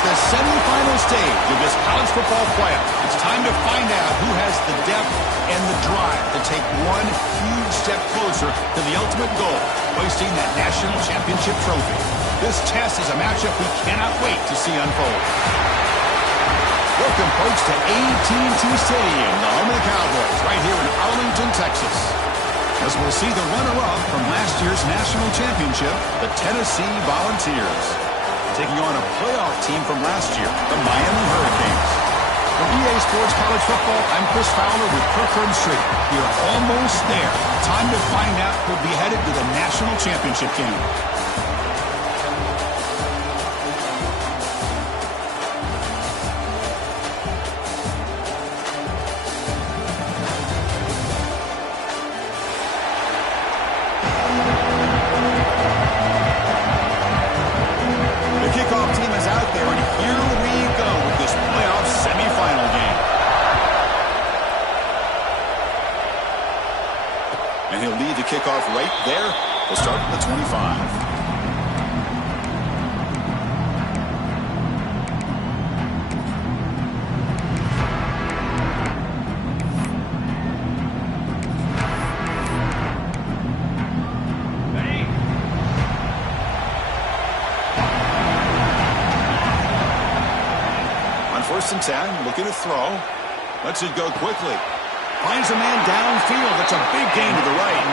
the semifinal stage of this college football playoff. It's time to find out who has the depth and the drive to take one huge step closer to the ultimate goal, hoisting that national championship trophy. This test is a matchup we cannot wait to see unfold. Welcome, folks, to AT&T Stadium, the home of the Cowboys, right here in Arlington, Texas. As we'll see the runner-up from last year's national championship, the Tennessee Volunteers, taking on a playoff team from last year, the Miami Hurricanes. From EA Sports College Football, I'm Chris Fowler with Kirk Herbstreit. You're almost there. Time to find out who'll be headed to the national championship game. And he'll lead the kickoff right there. We'll start at the 25. On 1st and 10, looking to throw. Lets it go quickly. Finds a man downfield. That's a big gain to the right.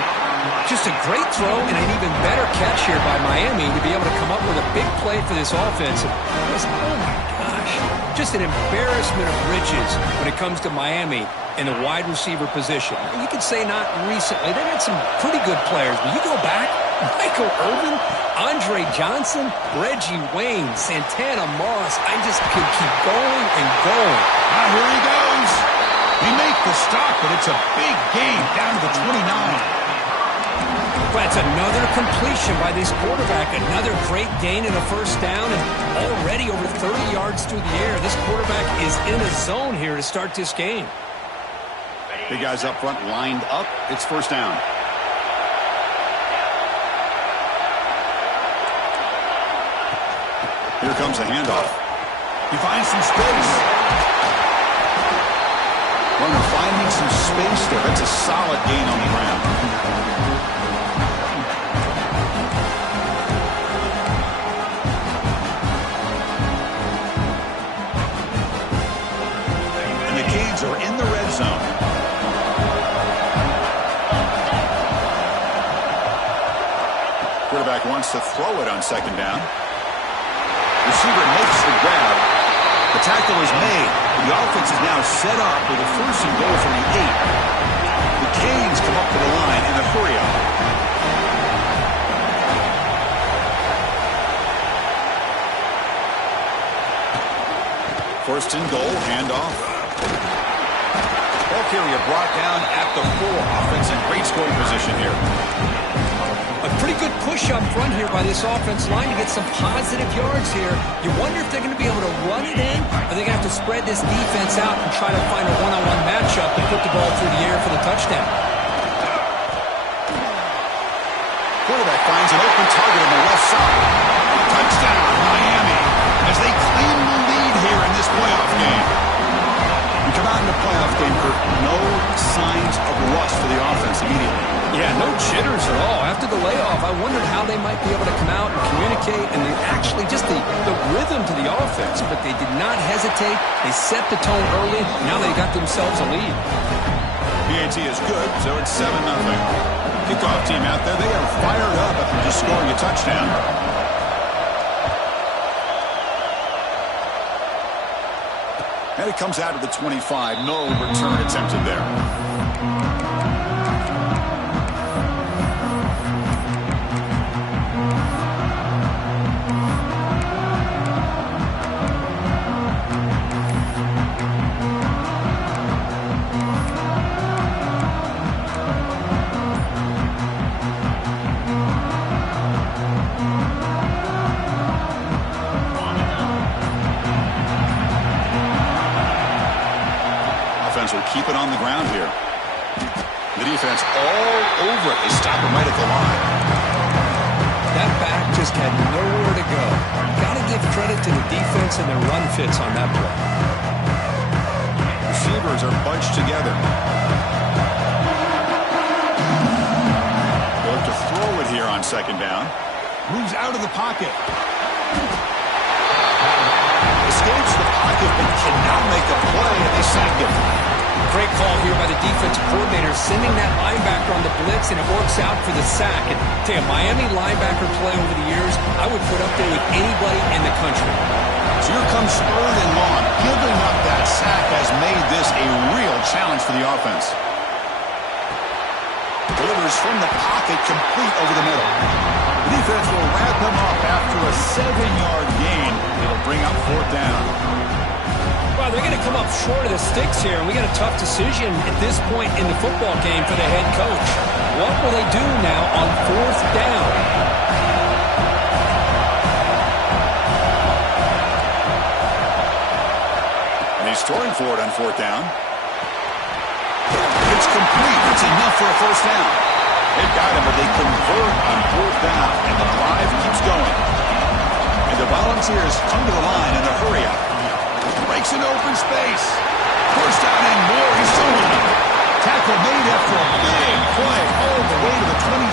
Just a great throw and an even better catch here by Miami to be able to come up with a big play for this offense. Oh, my gosh. Just an embarrassment of riches when it comes to Miami in the wide receiver position. You could say not recently. They've had some pretty good players, but you go back, Michael Irvin, Andre Johnson, Reggie Wayne, Santana Moss. I just could keep going and going. Now here he goes. He makes the stop, but it's a big gain down to the 29. That's another completion by this quarterback. Another great gain in a first down, and already over 30 yards through the air. This quarterback is in a zone here to start this game. Big guys up front lined up. It's first down. Here comes the handoff. He finds some space. Runner finding some space there. That's a solid gain on the ground. And the Canes are in the red zone. Quarterback wants to throw it on 2nd down. Receiver makes the grab. The tackle is made. The offense is now set up with a 1st and goal from the 8. The Canes come up to the line in a hurry-up. First and goal, handoff. Ball carrier brought down at the 4. Offense in great scoring position here. A pretty good push up front here by this offense line to get some positive yards here. You wonder if they're going to be able to run it in, or they're going to have to spread this defense out and try to find a one-on-one matchup to put the ball through the air for the touchdown. Quarterback finds an open target on the left side. Touchdown, Miami, as they claim the lead here in this playoff game. We come out in the playoff game for no signs of rust for the offense immediately. Yeah, no jitters at all. After the layoff, I wondered how they might be able to come out and communicate, and they actually just the rhythm to the offense, but they did not hesitate. They set the tone early. Now they got themselves a lead. PAT is good, so it's 7-0. Kickoff team out there, they are fired up after just scoring a touchdown. And it comes out of the 25. No return attempted there. Will keep it on the ground here. The defense all over it. They stop him right at the line. That back just had nowhere to go. Got to give give credit to the defense and their run fits on that play. Receivers are bunched together. They'll look to throw it here on second down. Moves out of the pocket. Escapes the pocket but cannot make a play, and they sack him. Great call here by the defensive coordinator, sending that linebacker on the blitz, and it works out for the sack. And tell you, Miami linebacker play over the years, I would put up there with anybody in the country. So here comes third and long. Giving up that sack has made this a real challenge for the offense. Delivers from the pocket, complete over the middle. The defense will wrap him up after a 7-yard gain. It'll bring up fourth down. Well, they're going to come up short of the sticks here, and we got a tough decision at this point in the football game for the head coach. What will they do now on fourth down? And he's throwing for it on fourth down. It's complete. It's enough for a first down. They got him, but they convert on fourth down, and the drive keeps going. And the Volunteers come to the line in a hurry-up. Breaks an open space. First down and more. He's throwing it. Tackle made after a big play all the way to the 27.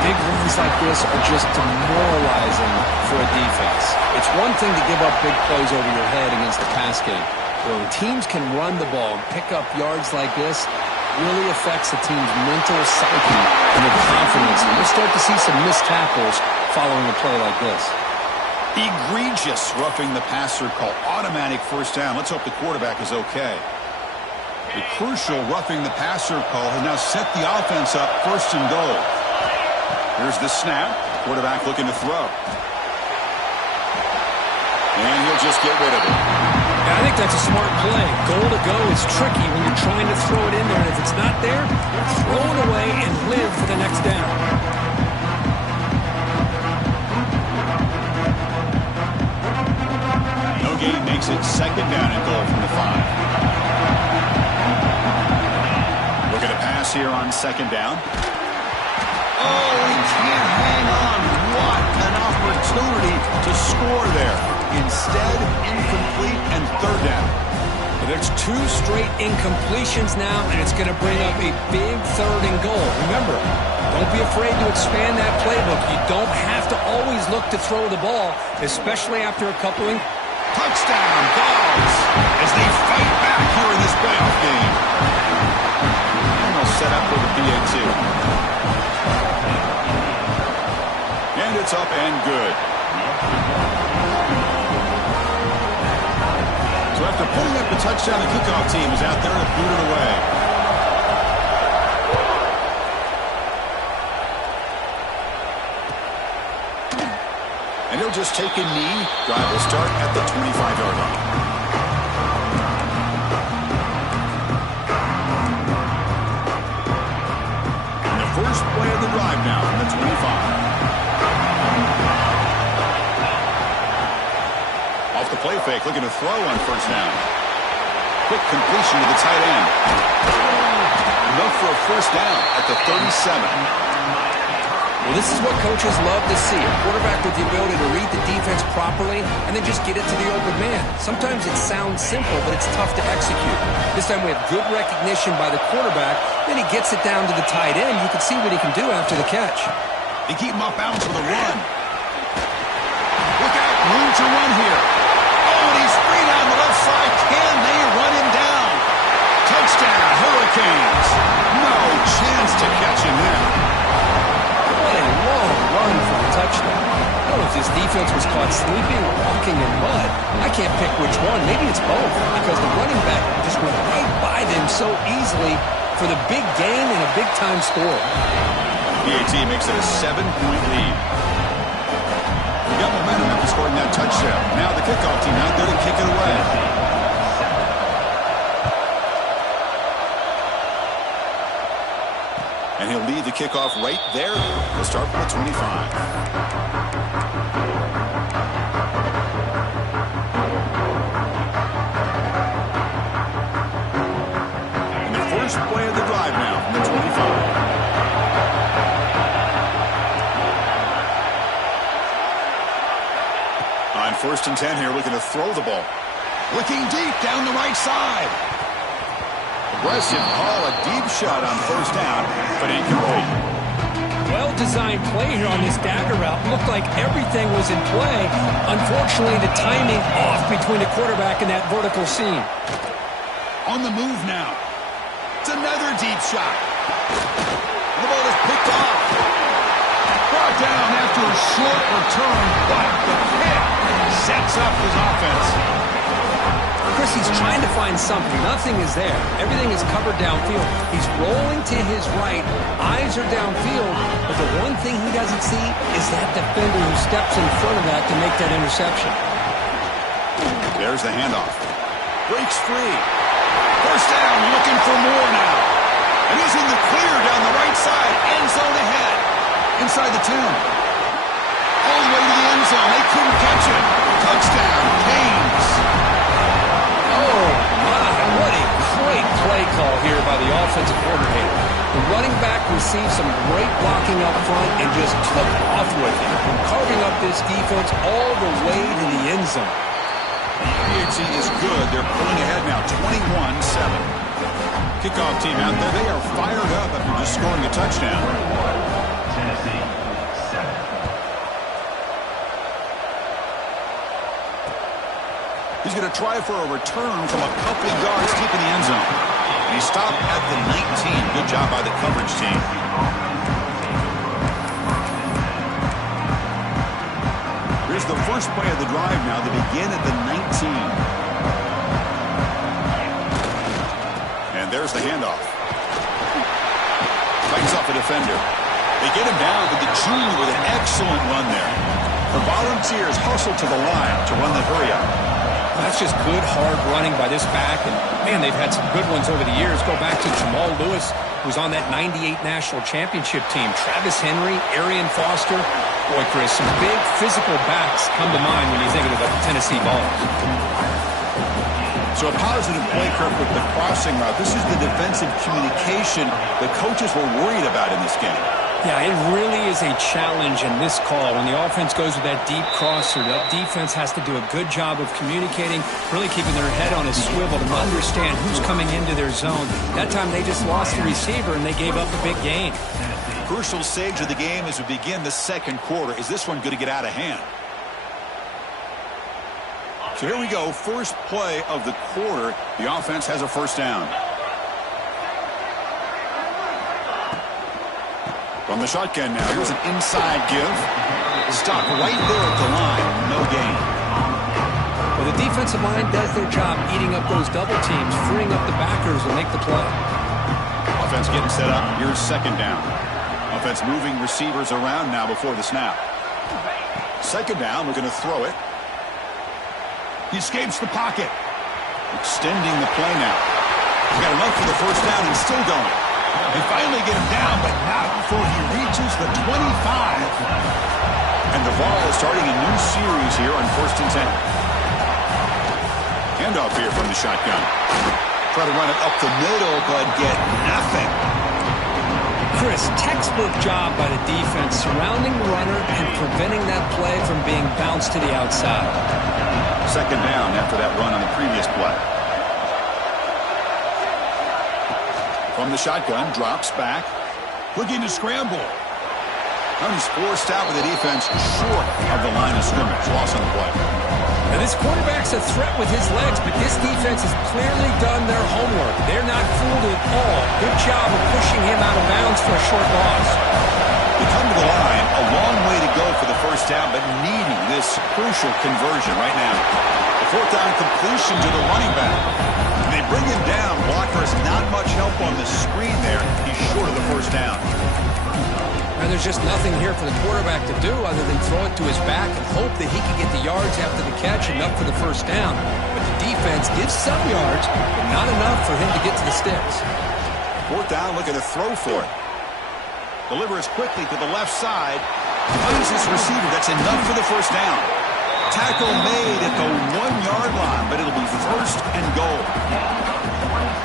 Big runs like this are just demoralizing for a defense. It's one thing to give up big plays over your head against the pass game. But when teams can run the ball and pick up yards like this, really affects the team's mental psyche and their confidence. And we'll start to see some missed tackles following a play like this. Egregious roughing the passer call. Automatic first down. Let's hope the quarterback is okay. The crucial roughing the passer call has now set the offense up first and goal. Here's the snap. Quarterback looking to throw. And he'll just get rid of it. Yeah, I think that's a smart play. Goal to go is tricky when you're trying to throw it in there. And if it's not there, throw it away and live for the next down. Gain makes it second down and goal from the 5. Looking to pass here on second down. Oh, he can't hang on. What an opportunity to score there. Instead, incomplete and third down. Well, there's 2 straight incompletions now, and it's going to bring up a big third and goal. Remember, don't be afraid to expand that playbook. You don't have to always look to throw the ball, especially after a couple of touchdown, Dogs, as they fight back here in this playoff game. And they'll set up for the PAT. And it's up and good. So after putting up the touchdown, the kickoff team is out there to boot it away. And he'll just take a knee. Drive will start at the 25-yard line. And the first play of the drive now from the 25. Off the play fake, looking to throw on first down. Quick completion to the tight end. Enough for a first down at the 37. Well, this is what coaches love to see. A quarterback with the ability to read the defense properly and then just get it to the open man. Sometimes it sounds simple, but it's tough to execute. This time we have good recognition by the quarterback. Then he gets it down to the tight end. You can see what he can do after the catch. They keep him off bounds with a run. Look out, room to run here. Oh, and he's free down the left side. Can they run him down? Touchdown, Hurricanes. No chance to catch him there. Run for a touchdown. I don't know if this defense was caught sleeping or walking in mud. I can't pick which one. Maybe it's both, because the running back just went right by them so easily for the big gain and a big-time score. PAT makes it a 7-point lead. We got momentum after scoring that touchdown. Now the kickoff team out there to kick it away. And he'll lead the kickoff right there. He'll start from the 25. And the first play of the drive now from the 25. first and 10 here, looking to throw the ball. Looking deep down the right side. Aggressive call, a deep shot on first down, but incomplete. Well-designed play here on this dagger route. Looked like everything was in play. Unfortunately, the timing off between the quarterback and that vertical seam. On the move now. It's another deep shot. The ball is picked off. Brought down after a short return, but the pick sets up his offense. Chris, he's trying to find something. Nothing is there. Everything is covered downfield. He's rolling to his right. Eyes are downfield. But the one thing he doesn't see is that defender who steps in front of that to make that interception. There's the handoff. Breaks free. First down, looking for more now. And he's in the clear down the right side. End zone ahead. Inside the 2. All the way to the end zone. They couldn't catch it. Touchdown, Canes. Oh, my, what a great play call here by the offensive coordinator. The running back received some great blocking up front and just took off with it, carving up this defense all the way to the end zone. PHC is good. They're pulling ahead now, 21-7. Kickoff team out there. They are fired up after just scoring a touchdown. Tennessee, 7. He's going to try for a return from a couple of yards deep in the end zone. And he stopped at the 19. Good job by the coverage team. Here's the first play of the drive now. They begin at the 19. And there's the handoff. Fights off a defender. They get him down, but the junior with an excellent run there. The Volunteers hustle to the line to run the hurry-up. That's just good, hard running by this back. And, man, they've had some good ones over the years. Go back to Jamal Lewis, who's on that 98 National Championship team. Travis Henry, Arian Foster. Boy, Chris, some big physical backs come to mind when you think of the Tennessee Vols. So a positive play, Kirk, with the crossing route. This is the defensive communication the coaches were worried about in this game. Yeah, it really is a challenge in this call. When the offense goes with that deep crosser, that defense has to do a good job of communicating, really keeping their head on a swivel to understand who's coming into their zone. That time they just lost the receiver and they gave up a big gain. Crucial stage of the game as we begin the second quarter. Is this one going to get out of hand? So here we go. First play of the quarter. The offense has a first down. From the shotgun now, here's an inside give. Stop right there at the line. No gain. Well, the defensive line does their job eating up those double teams, freeing up the backers to make the play. Offense getting set up. Here's second down. Offense moving receivers around now before the snap. Second down, we're going to throw it. He escapes the pocket. Extending the play now. He's got enough for the first down and still going. They finally get him down, but not before he reaches the 25. And the Vol is starting a new series here on first and 10. Handoff here from the shotgun. Try to run it up the middle, but get nothing. Chris, textbook job by the defense surrounding the runner and preventing that play from being bounced to the outside. Second down after that run on the previous play. From the shotgun, drops back, looking to scramble. And he's forced out with the defense short of the line of scrimmage. Loss on the play. And this quarterback's a threat with his legs, but this defense has clearly done their homework. They're not fooled at all. Good job of pushing him out of bounds for a short loss. They come to the line, a long way to go for the first down, but needing this crucial conversion right now. The fourth down completion to the running back. They bring him down. Blockers not much help on the screen there. He's short of the first down. And there's just nothing here for the quarterback to do other than throw it to his back and hope that he can get the yards after the catch enough for the first down. But the defense gives some yards, but not enough for him to get to the sticks. Fourth down, looking to throw for it. Delivers quickly to the left side. Finds his receiver. That's enough for the first down. Tackle made at the 1-yard line, but it'll be first and goal.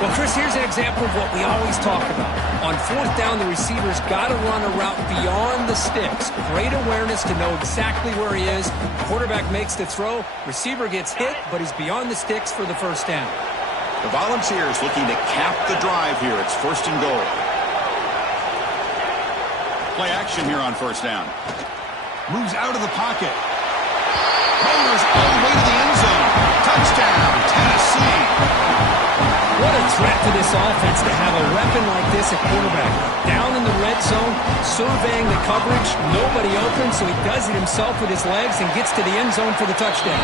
Well, Chris, here's an example of what we always talk about. On fourth down, the receiver's got to run a route beyond the sticks. Great awareness to know exactly where he is. Quarterback makes the throw. Receiver gets hit, but he's beyond the sticks for the first down. The Volunteers looking to cap the drive here. It's first and goal. Play action here on first down. Moves out of the pocket. Rollers all the way to the end zone. Touchdown, Tennessee. What a threat to this offense to have a weapon like this at quarterback. Down in the red zone, surveying the coverage, nobody open, so he does it himself with his legs and gets to the end zone for the touchdown.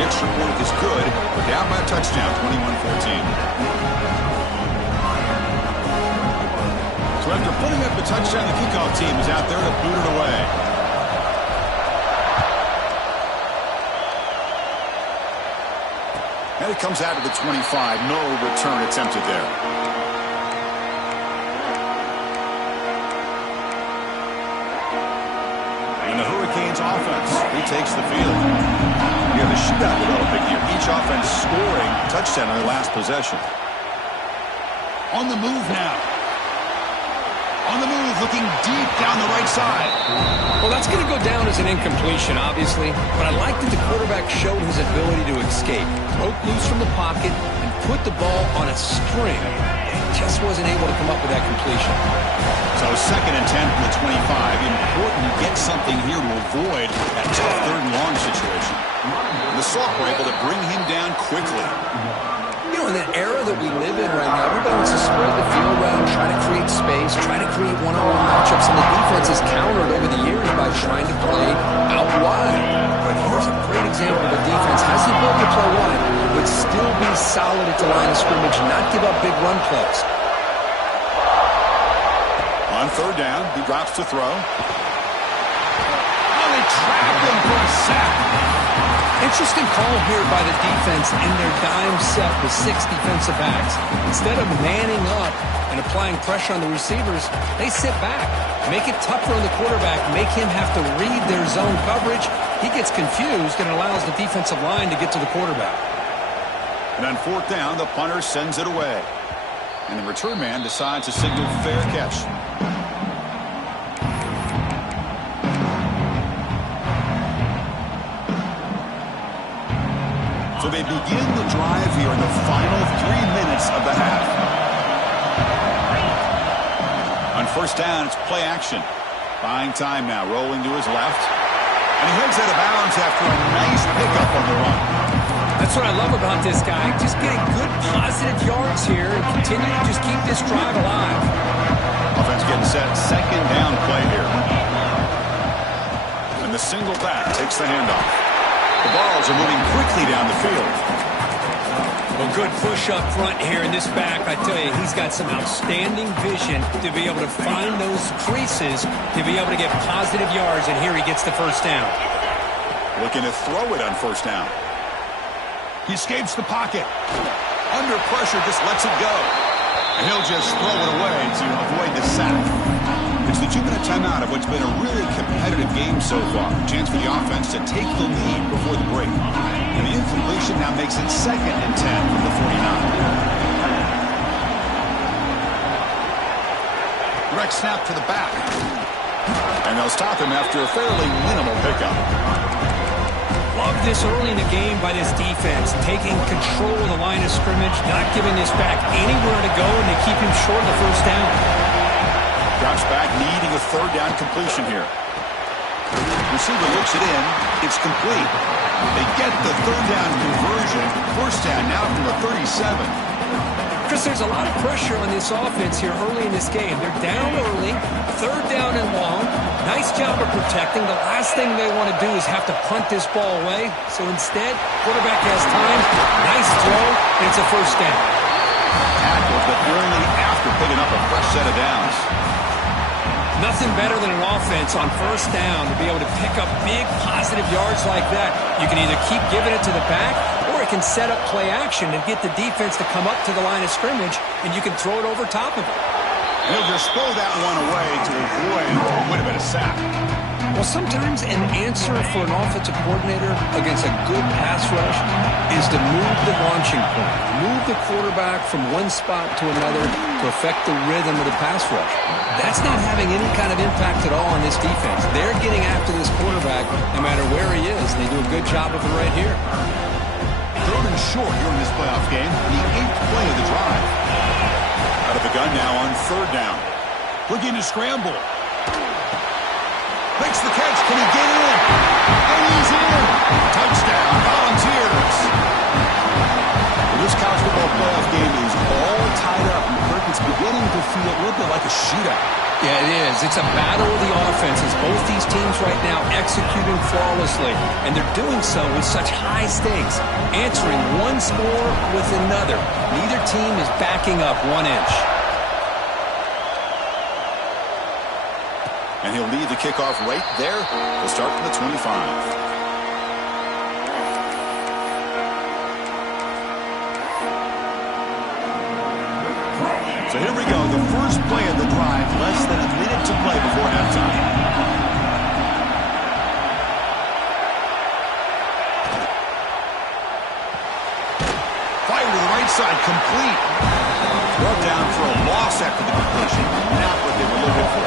The extra point is good. We're down by a touchdown, 21-14. So after putting up a touchdown, the kickoff team is out there to boot it away. And it comes out of the 25. No return attempted there. And the Hurricanes offense retakes the field. We have a shootout developing here. Each offense scoring a touchdown on their last possession. On the move now. On the move, looking deep down the right side. Well, that's going to go down as an incompletion, obviously, but I like that the quarterback showed his ability to escape, broke loose from the pocket, and put the ball on a string. Just wasn't able to come up with that completion. So 2nd and 10 from the 25. Important to get something here to avoid that tough 3rd and long situation. And the Sauk were able to bring him down quickly. You know, in that era that we live in right now, everybody wants to spread the field around, try to create space, try to create one-on-one matchups, and the defense has countered over the years by trying to play out wide. But here's a great example of a defense has the ability to play wide, but still be solid at the line of scrimmage, not give up big run plays. On 3rd down, he drops to throw. Oh, they trap him for a sack. Interesting call here by the defense in their dime set with 6 defensive backs. Instead of manning up and applying pressure on the receivers, they sit back, make it tougher on the quarterback, make him have to read their zone coverage. He gets confused and allows the defensive line to get to the quarterback. And on 4th down, the punter sends it away. And the return man decides to signal fair catch. So they begin the drive here in the final 3 minutes of the half. On 1st down, it's play action. Buying time now, rolling to his left. And he heads out of bounds after a nice pickup on the run. That's what I love about this guy. Just getting good positive yards here and continue to just keep this drive alive. Offense getting set. 2nd down play here. And the single back takes the handoff. The balls are moving quickly down the field. Well, good push up front here in this back. I tell you, he's got some outstanding vision to be able to find those creases, to be able to get positive yards, and here he gets the 1st down. Looking to throw it on 1st down. He escapes the pocket. Under pressure, just lets it go. And he'll just throw it away to avoid the sack. It's the 2-minute timeout of what's been a really competitive game so far. Chance for the offense to take the lead before the break. And the incompletion now makes it 2nd and 10 from the 49. Direct snap to the back. And they'll stop him after a fairly minimal pickup. Love this early in the game by this defense, taking control of the line of scrimmage, not giving this back anywhere to go, and they keep him short of the 1st down. Drops back, needing a 3rd down completion here. Receiver looks it in. It's complete. They get the 3rd down conversion. 1st down now from the 37. Chris, there's a lot of pressure on this offense here early in this game. They're down early, 3rd down and long. Nice job of protecting. The last thing they want to do is have to punt this ball away. So instead, quarterback has time. Nice throw, and it's a 1st down. Tackled, but only after picking up a fresh set of downs. Nothing better than an offense on 1st down to be able to pick up big positive yards like that. You can either keep giving it to the back, or it can set up play action and get the defense to come up to the line of scrimmage, and you can throw it over top of it. He'll just throw that one away to avoid what would have been a sack. Well, sometimes an answer for an offensive coordinator against a good pass rush is to move the launching point, move the quarterback from one spot to another to affect the rhythm of the pass rush. That's not having any kind of impact at all on this defense. They're getting after this quarterback no matter where he is. They do a good job of it right here. 3rd and short here in this playoff game, the 8th play of the drive. Out of the gun now on 3rd down. Looking to scramble. Makes the catch. Can he get in? And he's in. Touchdown, Volunteers. Well, this college football playoff game is all tied up. And Kirk, it's beginning to feel a little bit like a shootout. Yeah, it is. It's a battle of the offenses. Both these teams right now executing flawlessly, and they're doing so with such high stakes, answering one score with another. Neither team is backing up 1 inch. And he'll lead the kickoff right there. He'll start from the 25. So here we go. The first play of the drive. Less than a minute to play before halftime. Fire to the right side. Complete. Brought down for a loss after the completion. Not what they were looking for.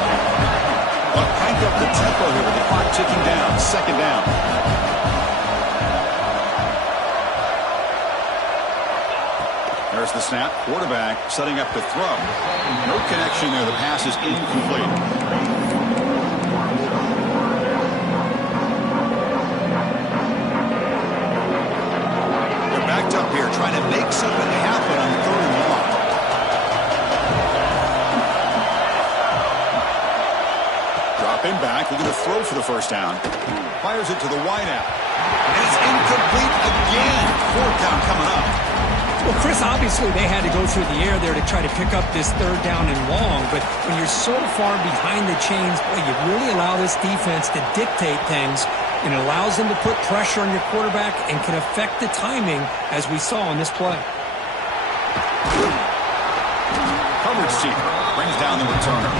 Crank up the tempo here with the clock ticking down. 2nd down. There's the snap. Quarterback setting up to throw. No connection there. The pass is incomplete. They're backed up here trying to make something happen on 3rd and long. Dropping back, looking to throw for the 1st down. Fires it to the wideout. And it's incomplete again. 4th down coming up. Well, Chris, obviously they had to go through the air there to try to pick up this 3rd down and long, but when you're so far behind the chains, boy, you really allow this defense to dictate things, and it allows them to put pressure on your quarterback and can affect the timing, as we saw in this play. Coverage team brings down the returner.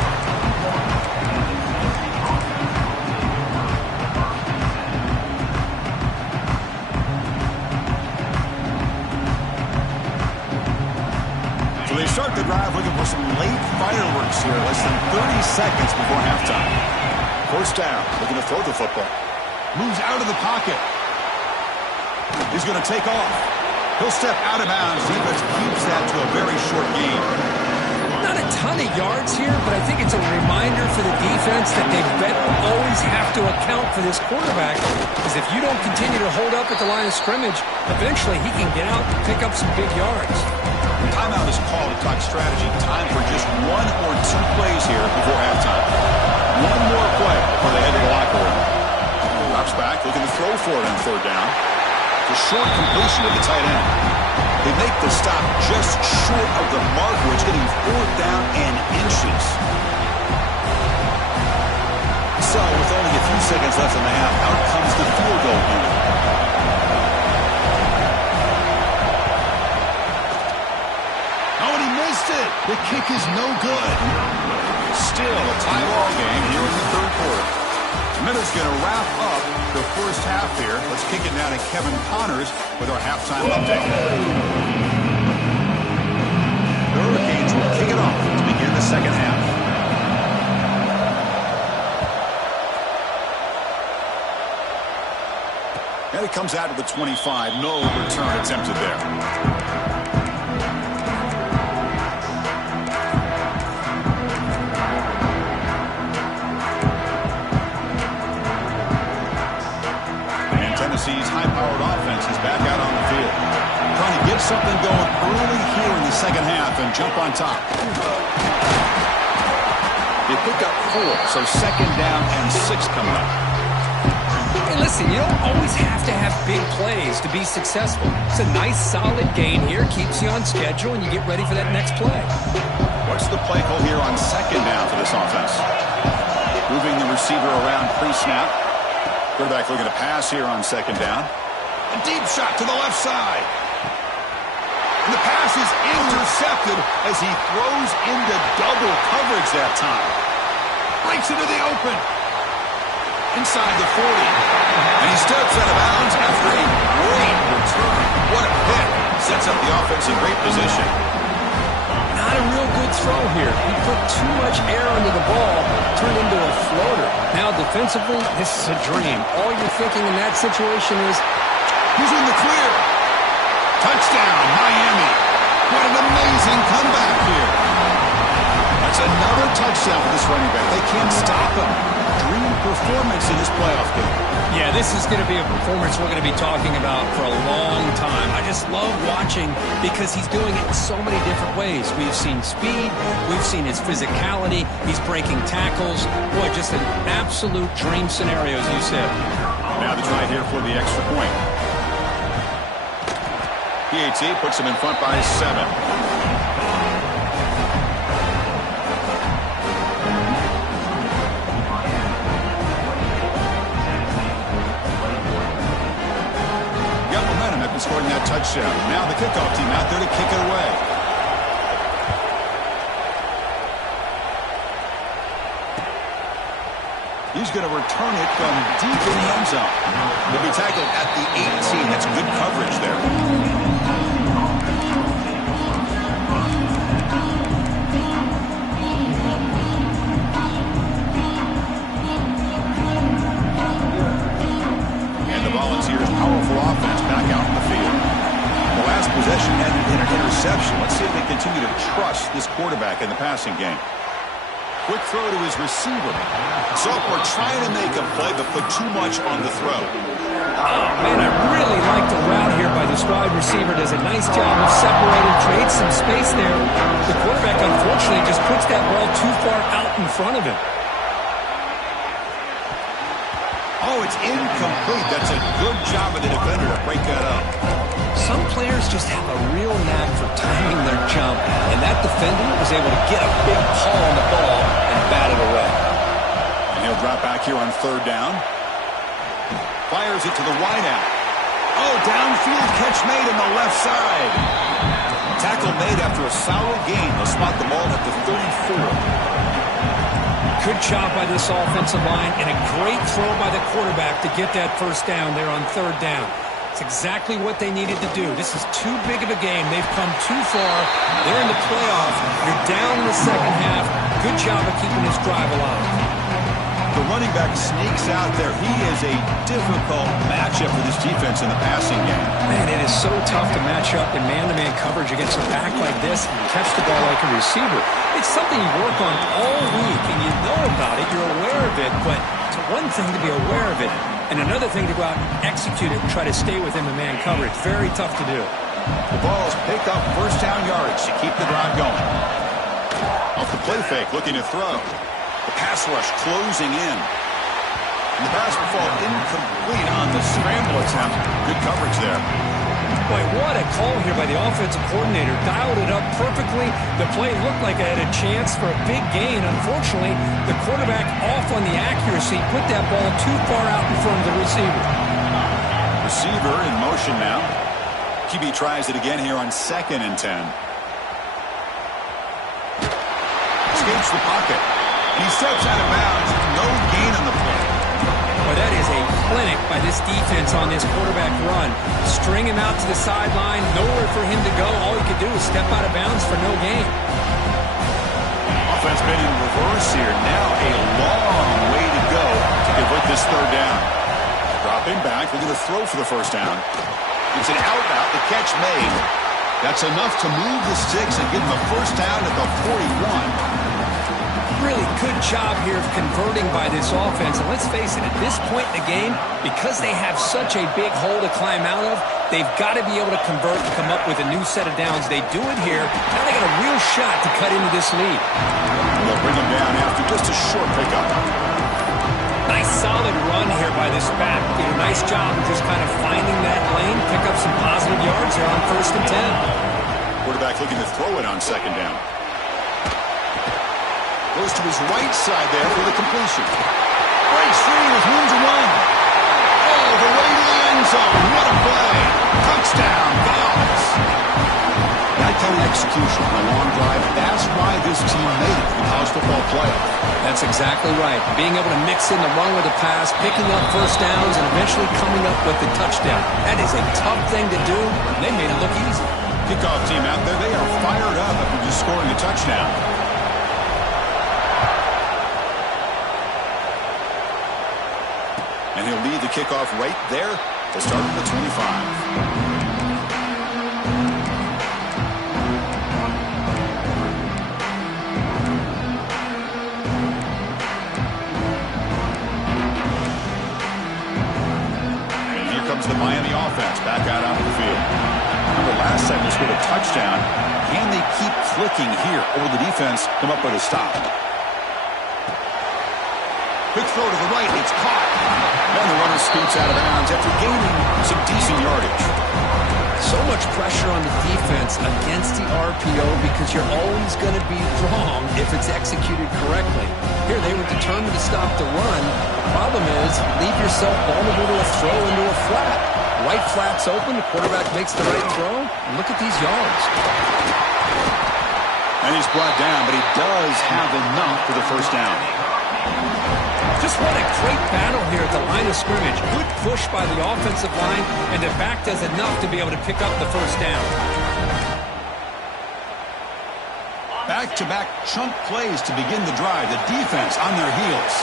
They start the drive looking for some late fireworks here. Less than 30 seconds before halftime. 1st down. Looking to throw the football. Moves out of the pocket. He's going to take off. He'll step out of bounds. Defense keeps that to a very short gain. Not a ton of yards here, but I think it's a reminder for the defense that they better always have to account for this quarterback, because if you don't continue to hold up at the line of scrimmage, eventually he can get out and pick up some big yards. Timeout is called to talk strategy. Time for just 1 or 2 plays here before halftime. 1 more play before they head to the locker room. Drops back, looking to throw for it on 3rd down. The short completion of the tight end. They make the stop just short of the marker. It's getting 4th down and inches. So, with only a few seconds left in the half, out comes the field goal unit. The kick is no good. Still a tie ball game here in the 3rd quarter. Minutes going to wrap up the 1st half here. Let's kick it down to Kevin Connors with our halftime update. The Hurricanes will kick it off to begin the 2nd half. And it comes out to the 25. No return attempted there. Tennessee's high-powered offense is back out on the field. Trying to get something going early here in the 2nd half and jump on top. They pick up 4, so 2nd down and 6 coming up. Hey, listen, you don't always have to have big plays to be successful. It's a nice, solid gain here. Keeps you on schedule, and you get ready for that next play. What's the play call here on 2nd down for this offense? Moving the receiver around pre-snap. Quarterback looking to pass here on 2nd down. A deep shot to the left side. And the pass is intercepted as he throws into double coverage that time. Breaks into the open. inside the 40. And he steps out of bounds after a great return. What a pick. Sets up the offense in great position. Not a real good throw here. He put too much air under the ball, turned into a floater. Now defensively, this is a dream. All you're thinking in that situation is, he's in the clear. Touchdown, Miami. What an amazing comeback here. That's another touchdown for this running back. They can't stop him. Dream performance in this playoff game. yeah, this is going to be a performance we're going to be talking about for a long time. I just love watching because he's doing it in so many different ways. We've seen speed. We've seen his physicality. He's breaking tackles. Boy, just an absolute dream scenario, as you said. Now the try here for the extra point. PAT puts him in front by 7. Scoring that touchdown. Now the kickoff team out there to kick it away. He's going to return it from deep in the end zone. He'll be tackled at the 18. That's good coverage there. And the Volunteers' powerful offense back out in the field. The last possession ended in an interception. Let's see if they continue to trust this quarterback in the passing game. Quick throw to his receiver. Sophomore trying to make a play, but put too much on the throw. Oh, man, I really like the route here by this wide receiver. Does a nice job of separating, creates some space there. The quarterback, unfortunately, just puts that ball too far out in front of him. Oh, it's incomplete. That's a good job of the defender to break that up. Some players just have a real knack for timing their jump, and that defender was able to get a big paw on the ball and bat it away. And he'll drop back here on 3rd down. Fires it to the wideout. Oh, downfield catch made on the left side. Tackle made after a solid gain. They'll spot the ball at the 34. Good job by this offensive line, and a great throw by the quarterback to get that first down there on 3rd down. It's exactly what they needed to do. This is too big of a game. They've come too far. They're in the playoff. You're down in the second half. Good job of keeping this drive alive. The running back sneaks out there. He is a difficult matchup for this defense in the passing game. Man, it is so tough to match up in man-to-man coverage against a back like this and catch the ball like a receiver. It's something you work on all week, and you know about it. You're aware of it, but it's one thing to be aware of it, and another thing to go out and execute it and try to stay within the man coverage. Very tough to do. The Vols pick up first down yardage to keep the drive going. Off the play fake, looking to throw. The pass rush closing in. And the pass will fall incomplete on the scramble attempt. Good coverage there. Boy, what a call here by the offensive coordinator. Dialed it up perfectly. The play looked like it had a chance for a big gain. Unfortunately, the quarterback off on the accuracy, put that ball too far out in front of the receiver. Receiver in motion now. QB tries it again here on 2nd and 10. Escapes the pocket. And he steps out of bounds. No gain on the play. Well, that is a clinic by this defense on this quarterback run. String him out to the sideline. Nowhere for him to go. All he could do is step out of bounds for no gain. Offense been in reverse here. Now a long way to go to convert this 3rd down. Dropping back. We're going to throw for the first down. It's an out route. The catch made. That's enough to move the sticks and give them a first down at the 41. Really good job here of converting by this offense. And let's face it, at this point in the game, because they have such a big hole to climb out of, they've got to be able to convert and come up with a new set of downs. They do it here. Now they got a real shot to cut into this lead. They'll bring them down after just a short pickup. Nice solid run here by this back. Did a nice job of just kind of finding that lane, pick up some positive yards here on 1st and 10. Quarterback looking to throw it on 2nd down. Goes to his right side there for the completion. Breaks free with room to run. Oh, the way to the end zone. What a play. Touchdown, Vols. That kind of execution on a long drive, that's why this team made it to the college football playoff. That's exactly right. Being able to mix in the run with the pass, picking up first downs, and eventually coming up with the touchdown. That is a tough thing to do, and they made it look easy. Kickoff team out there, they are fired up after just scoring a touchdown. And he'll lead the kickoff right there to start at the 25. The Miami offense back out onto the field. Remember last time they scored a touchdown. Can they keep clicking here, or will the defense come up with a stop? Quick throw to the right. It's caught. And the runner scoots out of bounds after gaining some decent yardage. So much pressure on the defense against the RPO because you're always going to be wrong if it's executed correctly. Here, they were determined to stop the run. The problem is, leave yourself vulnerable to a throw into a flat. Right flat's open, the quarterback makes the right throw, and look at these yards. And he's brought down, but he does have enough for the first down. Just what a great battle here at the line of scrimmage. Good push by the offensive line, and the back does enough to be able to pick up the first down. Back-to-back chunk plays to begin the drive. The defense on their heels.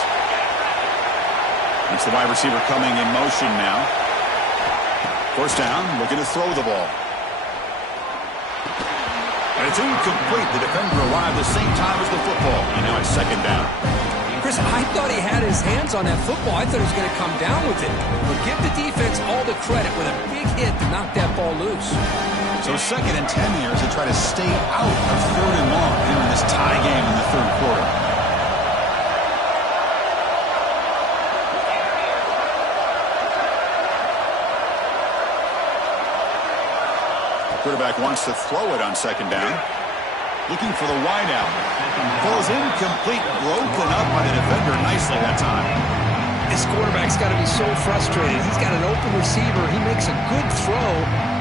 That's the wide receiver coming in motion now. First down, looking to throw the ball. And it's incomplete. The defender arrived the same time as the football. And now it's second down. Chris, I thought he had his hands on that football. I thought he was going to come down with it. But give the defense all the credit with a big hit to knock that ball loose. So 2nd and 10 years to try to stay out of 3rd and long here in this tie game in the 3rd quarter. The quarterback wants to throw it on 2nd down. Looking for the wideout. Falls incomplete, broken up by the defender nicely that time. This quarterback's got to be so frustrated. He's got an open receiver. He makes a good throw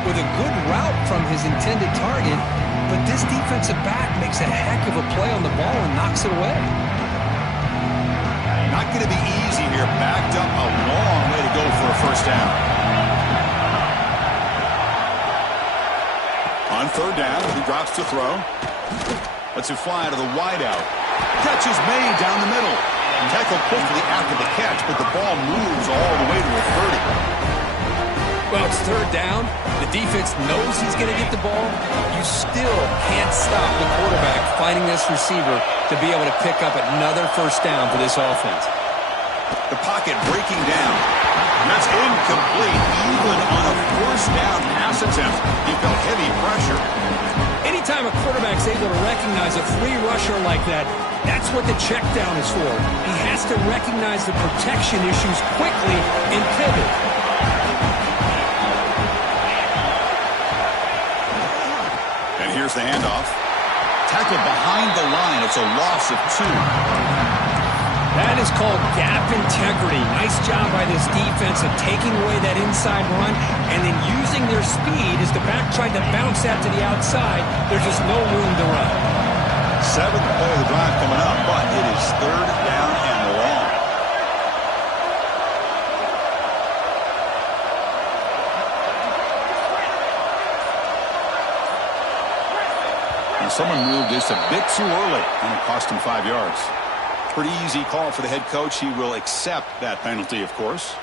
with a good route from his intended target, but this defensive back makes a heck of a play on the ball and knocks it away. Not going to be easy here. Backed up a long way to go for a first down. On 3rd down, he drops to throw. Lets it fly to the wideout. Catch is made down the middle. Tackled quickly after the catch, but the ball moves all the way to a 30. Well, it's 3rd down. The defense knows he's going to get the ball. You still can't stop the quarterback fighting this receiver to be able to pick up another first down for this offense. The pocket breaking down. And that's incomplete. Even on a first down pass attempt, he felt heavy pressure. Anytime a quarterback's able to recognize a free rusher like that, that's what the check down is for. He has to recognize the protection issues quickly and pivot. And here's the handoff. Tackled behind the line. It's a loss of 2. That is called gap integrity. Nice job by this defense of taking away that inside run and then using their speed as the back tried to bounce that to the outside. There's just no room to run. 7th play of the drive coming up, but it is 3rd down and long. And someone moved this a bit too early, and it cost him 5 yards. Pretty easy call for the head coach. He will accept that penalty, of course.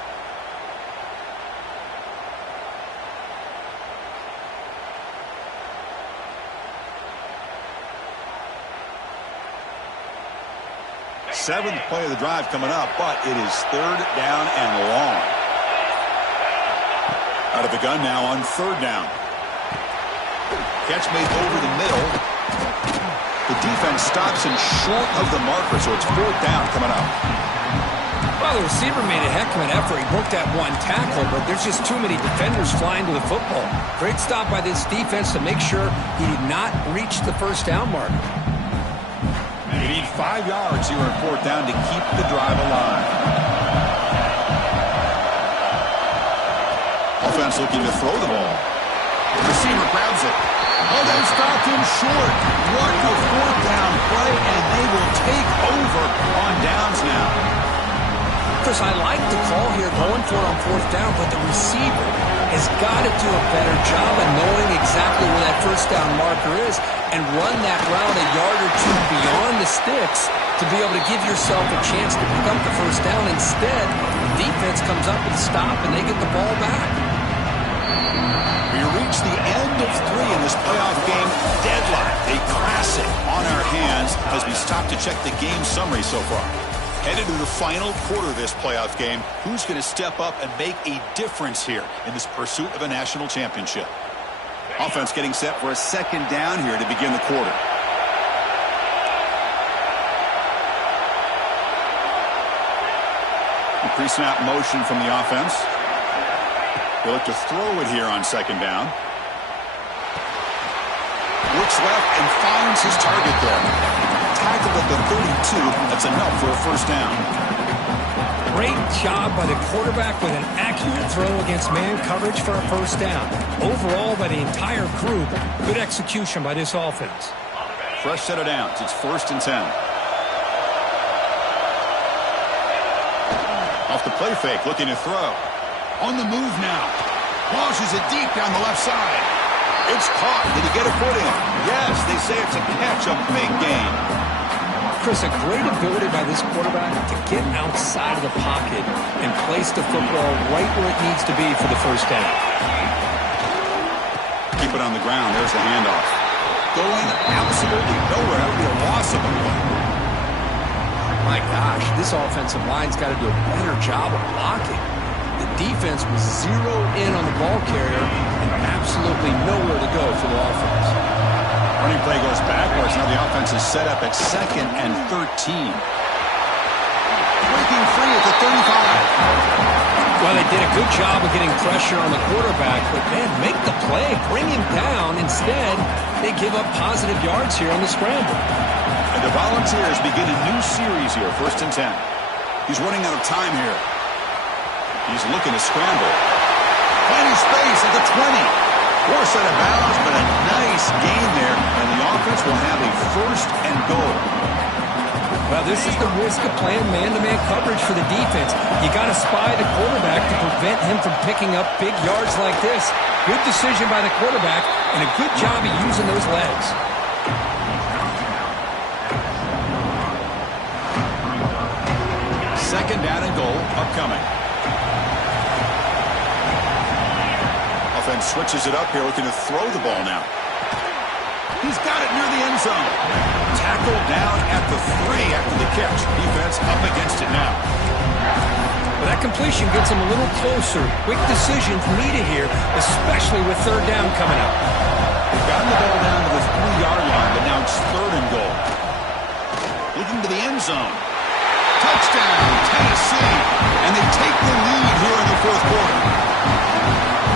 Seventh play of the drive coming up, but it is 3rd down and long. Out of the gun now on 3rd down. Catch made over the middle. The defense stops him short of the marker, so it's 4th down coming up. Well, the receiver made a heck of an effort. He broke that one tackle, but there's just too many defenders flying to the football. Great stop by this defense to make sure he did not reach the first down marker. You need 5 yards here on 4th down to keep the drive alive. Offense looking to throw the ball. The receiver grabs it. Oh, they stopped him short. What a fourth down play, and they will take over on downs now. Chris, I like the call here going for it on fourth down, but the receiver has got to do a better job of knowing exactly where that first down marker is and run that route a yard or two beyond the sticks to be able to give yourself a chance to pick up the first down. Instead, defense comes up and stop, and they get the ball back. We reach the end of 3 in this playoff game. Deadlock, a classic on our hands as we stop to check the game summary so far. Headed to the final quarter of this playoff game. Who's going to step up and make a difference here in this pursuit of a national championship? Offense getting set for a second down here to begin the quarter. Pre-snap motion from the offense. They look to throw it here on second down. Looks left and finds his target there. Tackled at the 32. That's enough for a first down. Great job by the quarterback with an accurate throw against man coverage for a first down. Overall, by the entire group, good execution by this offense. Fresh set of downs. It's 1st and 10. Off the play fake, looking to throw. On the move now. Launches it deep down the left side. It's caught. Did he get a foot in? Yes, they say it's a catch, a big gain. Chris, a great ability by this quarterback to get outside of the pocket and place the football right where it needs to be for the first down. Keep it on the ground. There's the handoff. Going absolutely nowhere. That would be a loss of a play. My gosh, this offensive line's got to do a better job of blocking. The defense was zeroed in on the ball carrier and absolutely nowhere to go for the offense. Running play goes backwards. Now the offense is set up at 2nd and 13. Breaking free at the 35. Well, they did a good job of getting pressure on the quarterback, but man, make the play, bring him down. Instead, they give up positive yards here on the scramble. And the Volunteers begin a new series here, 1st and 10. He's running out of time here. He's looking to scramble. Finding space at the 20. Poor set of bounds, but a nice gain there, and the offense will have a 1st and goal. Well, this is the risk of playing man-to-man coverage for the defense. You got to spy the quarterback to prevent him from picking up big yards like this. Good decision by the quarterback, and a good job of using those legs. Second down and goal upcoming. Offense switches it up here, looking to throw the ball now. He's got it near the end zone. Tackled down at the 3 after the catch. Defense up against it now. Well, that completion gets him a little closer. Quick decisions needed here, especially with third down coming up. They've gotten the ball down to the 3-yard line, but now it's 3rd and goal. Looking to the end zone. Touchdown, Tennessee. And they take the lead here in the 4th quarter.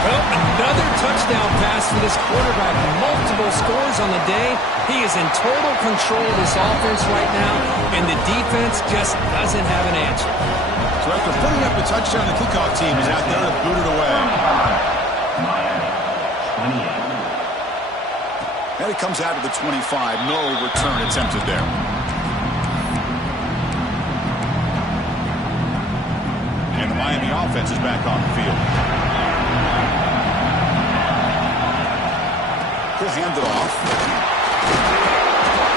Well, another touchdown pass for this quarterback. Multiple scores on the day. He is in total control of this offense right now, and the defense just doesn't have an answer. So after putting up the touchdown, the kickoff team is out there to boot it away. And it comes out of the 25. No return attempted there. And the Miami offense is back on the field. He'll hand it off.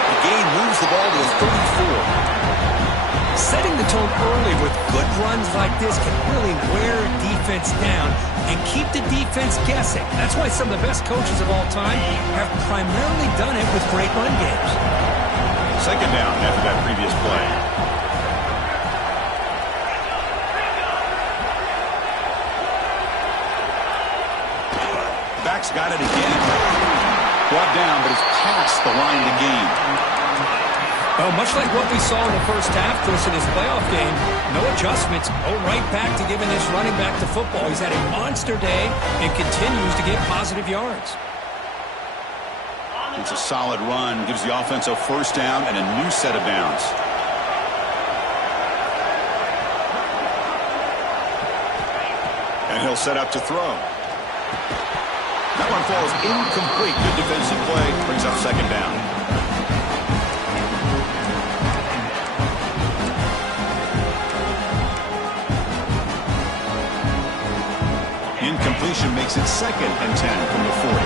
The gain moves the ball to the 34. Setting the tone early with good runs like this can really wear a defense down and keep the defense guessing. That's why some of the best coaches of all time have primarily done it with great run games. Second down after that previous play. Back's got it again. Brought down, but it's past the line to gain. Well, much like what we saw in the first half, Chris, in this playoff game, no adjustments, go right back to giving this running back to football. He's had a monster day and continues to get positive yards. It's a solid run, gives the offense a first down and a new set of downs. And he'll set up to throw. That one falls incomplete. Good defensive play. Brings up second down. Incompletion makes it 2nd and 10 from the 40.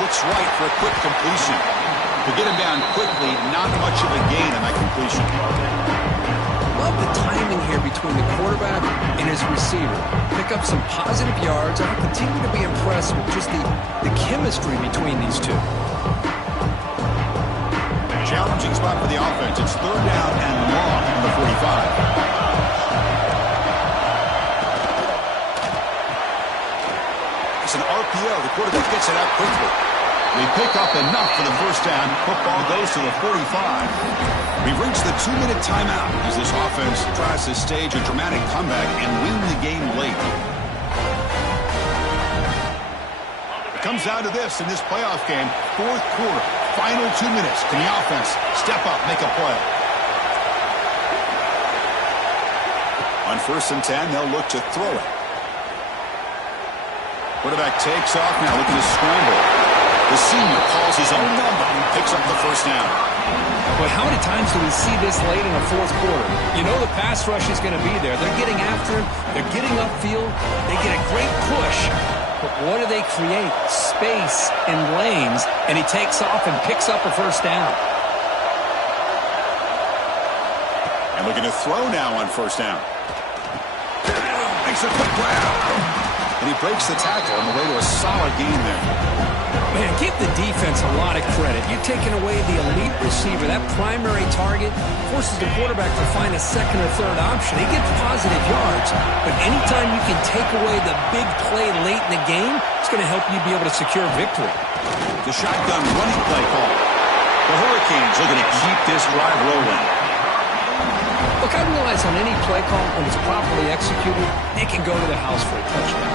Looks right for a quick completion. To get him down quickly, not much of a gain on that completion. Love the timing here between the quarterback and his receiver. Pick up some positive yards. I'll continue to be impressed with just the chemistry between these two. Challenging spot for the offense. It's 3rd down and long from the 45. It's an RPO. The quarterback gets it out quickly. They pick up enough for the 1st down. Football goes to the 45. We've reached the 2-minute timeout as this offense tries to stage a dramatic comeback and win the game late. It comes down to this in this playoff game. 4th quarter, final 2 minutes. Can the offense step up, make a play? On 1st and 10, they'll look to throw it. Quarterback takes off now, looking to scramble. The senior calls his own number and picks up the 1st down. Boy, how many times do we see this late in the 4th quarter? You know the pass rush is going to be there. They're getting after him. They're getting upfield. They get a great push. But what do they create? Space and lanes. And he takes off and picks up a 1st down. And looking to throw now on 1st down. Makes a quick grab. And he breaks the tackle on the way to a solid gain there. Man, give the defense a lot of credit. You're taking away the elite receiver. That primary target forces the quarterback to find a 2nd or 3rd option. He gets positive yards, but anytime you can take away the big play late in the game, it's going to help you be able to secure victory. The shotgun running play call. The Hurricanes looking to keep this drive rolling. Look, I realize on any play call, when it's properly executed, it can go to the house for a touchdown.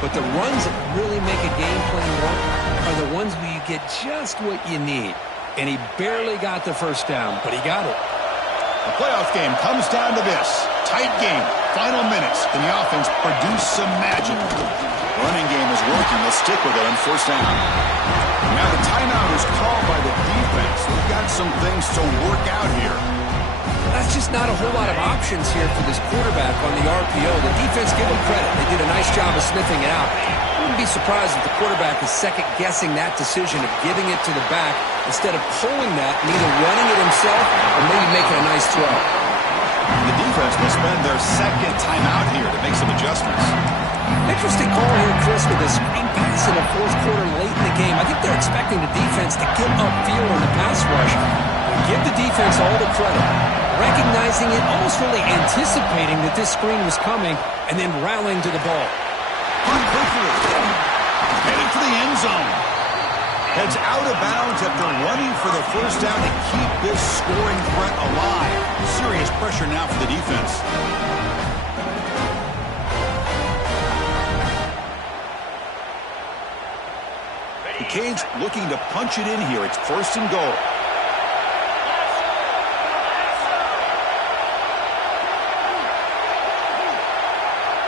But the runs that really make a game plan work are the ones where you get just what you need. And he barely got the 1st down, but he got it. The playoff game comes down to this. Tight game. Final minutes. Can the offense produce some magic? Running game is working. They'll stick with it on 1st down. Now the timeout is called by the defense. They've got some things to work out here. That's just not a whole lot of options here for this quarterback on the RPO. The defense, give them credit. They did a nice job of sniffing it out. I wouldn't be surprised if the quarterback is second-guessing that decision of giving it to the back instead of pulling that and either running it himself or maybe making a nice throw. The defense will spend their 2nd timeout here to make some adjustments. Interesting call here, Chris, with a screen pass in the 4th quarter late in the game. I think they're expecting the defense to get upfield on the pass rush. Give the defense all the credit. Recognizing it, almost really anticipating that this screen was coming, and then rallying to the ball. Heading for the end zone. Heads out of bounds after running for the 1st down to keep this scoring threat alive. Serious pressure now for the defense. The Canes looking to punch it in here. It's 1st and goal.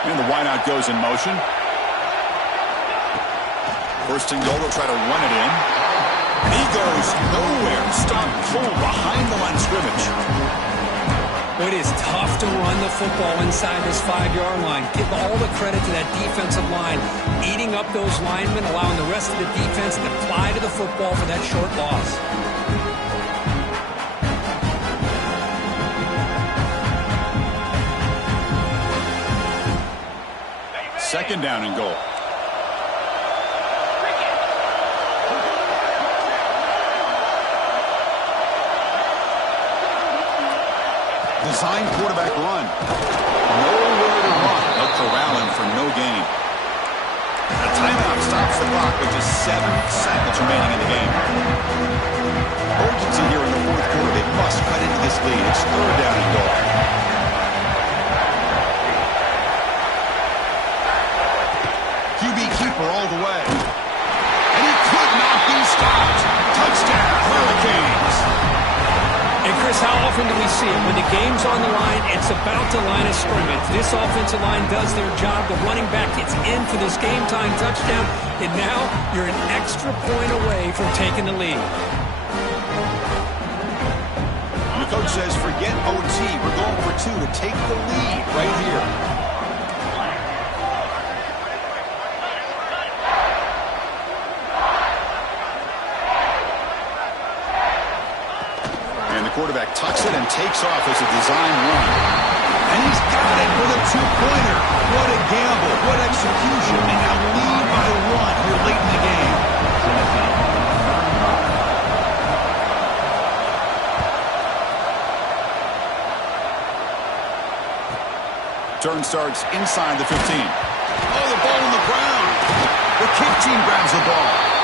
And the wideout goes in motion. 1st and goal, they'll try to run it in. And he goes nowhere. Stop pull behind the line of scrimmage. It is tough to run the football inside this 5-yard line. Give all the credit to that defensive line, eating up those linemen, allowing the rest of the defense to fly to the football for that short loss. 2nd down and goal. Design quarterback run. Nowhere to run. They'll corral him for no gain. A timeout stops the clock with just 7 seconds remaining in the game. Urgency here in the 4th quarter. They must cut into this lead. It's 3rd down and goal. QB keeper all the way. And he could not be stopped. Chris, how often do we see it? When the game's on the line, it's about the line of scrimmage. This offensive line does their job. The running back gets in for this game-time touchdown, and now you're an extra point away from taking the lead. The coach says, forget OT. We're going for 2 to take the lead right here. And the quarterback tucks it and takes off as a design run. And he's got it with a 2-pointer. What a gamble. What execution. They now lead by 1 here late in the game. Turn starts inside the 15. Oh, the ball on the ground. The kick team grabs the ball.